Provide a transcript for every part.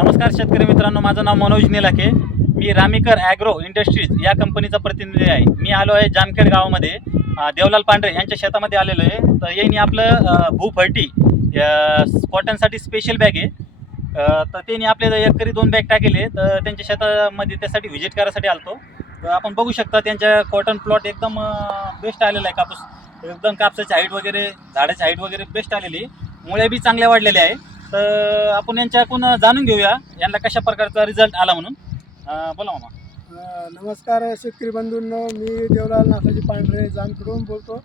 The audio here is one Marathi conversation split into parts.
नमस्कार शेतकरी मित्रांनो, माझं नाव मनोज निलाके. मी रामीकर ॲग्रो इंडस्ट्रीज या कंपनीचा प्रतिनिधी आहे. मी आलो आहे जामखेड गावामध्ये. देवलाल पांढरे यांच्या शेतामध्ये आलेलो आहे. तर यांनी आपलं भूफळटी कॉटनसाठी स्पेशल बॅग आहे. तर त्यांनी आपले एकरी 2 बॅग टाकेले. तर त्यांच्या शेतामध्ये त्यासाठी व्हिजिट करायसाठी आलतो. तर आपण बघू शकता त्यांच्या कॉटन प्लॉट एकदम बेस्ट आलेला आहे. एकदम कापसाची हाईट वगैरे, झाडाची हाईट वगैरे बेस्ट आलेली. मुळे बी चांगल्या वाढलेल्या आहे. तर आपण यांच्याकडून जाणून घेऊया यांना कशा प्रकारचा रिझल्ट आला म्हणून. बोला मामा. नमस्कार शेतकरी बंधूंनो, मी देवलाल नाथाजी पांढरे जामखेडून बोलतो.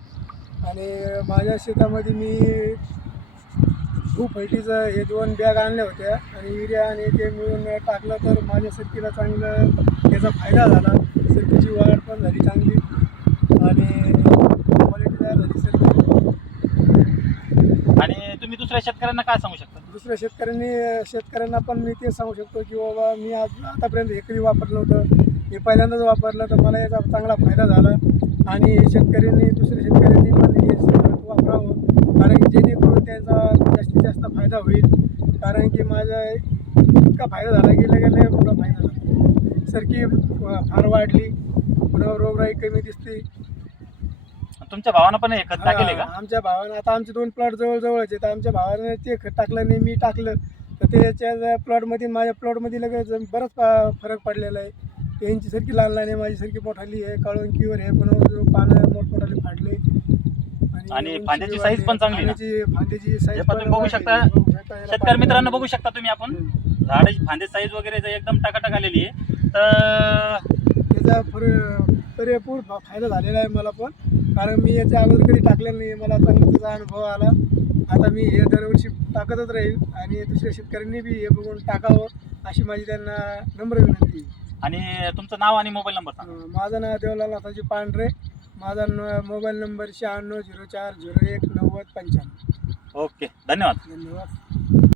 आणि माझ्या शेतामध्ये मी भूफळटीचं हे 2 बॅग आणल्या होत्या आणि युरिया आणि ते मिळून टाकलं तर माझ्या शेतीला चांगलं त्याचा फायदा झाला. शेतीची वाढ पण झाली चांगली आणि क्वालिटी तयार झाली शेती. आणि तुम्ही दुसऱ्या शेतकऱ्यांना काय सांगू शकता? दुसऱ्या शेतकऱ्यांना पण मी तेच सांगू शकतो की बाबा, मी आतापर्यंत एकरी वापरलं होतं, मी पहिल्यांदाच वापरलं तर मला याचा चांगला फायदा झाला. आणि दुसऱ्या शेतकऱ्यांनी पण हे वापरावं, कारण की जेणेकरून त्याचा जास्तीत जास्त फायदा होईल. कारण की माझा इतका फायदा झाला की लय मोठा फायदा झाला. सरकी फार वाढली, पुन्हा रोगराई कमी दिसते. तुमच्या भावानं पण हे खत टाकेले का? आमच्या भावानं आता आमचे 2 प्लॉट जवळच आहेत. आमच्या भावाने ते खत टाकलं नाही, मी टाकलं, तर त्याच्या प्लॉटमध्ये माझ्या प्लॉटमध्ये लगेच बराच फरक पडलेला आहे. त्यांची सारखी लहान लहान आहे, माझी सारखी मोठाली आहे, काळुंकीवर आहे, पण पानं मोठमोठाली फाडले आणि फांद्याची साईज पण चांगली आहे. फांद्याची साईज पण तुम्ही बघू शकता, शेतकरी मित्रांनो बघू शकता तुम्ही. आपण झाडाची फांद्याची साईज वगैरे एकदम टकाटक आलेली आहे. तर त्याचा पुरेपूर फायदा झालेला आहे मला पण, कारण मी याच्या अगोदर कधी टाकलेलं नाही. मला चांगला त्याचा अनुभव आला. आता मी हे दरवर्षी टाकतच राहील आणि दुसऱ्या शेतकऱ्यांनी बी हे बघून टाकावं अशी माझी त्यांना नम्र विनंती. आणि तुमचं नाव आणि मोबाईल नंबर सांगा. माझं नाव देवलाल नाथाजी पांढरे. माझा मोबाईल नंबर 9604019095. ओके, धन्यवाद. धन्यवाद.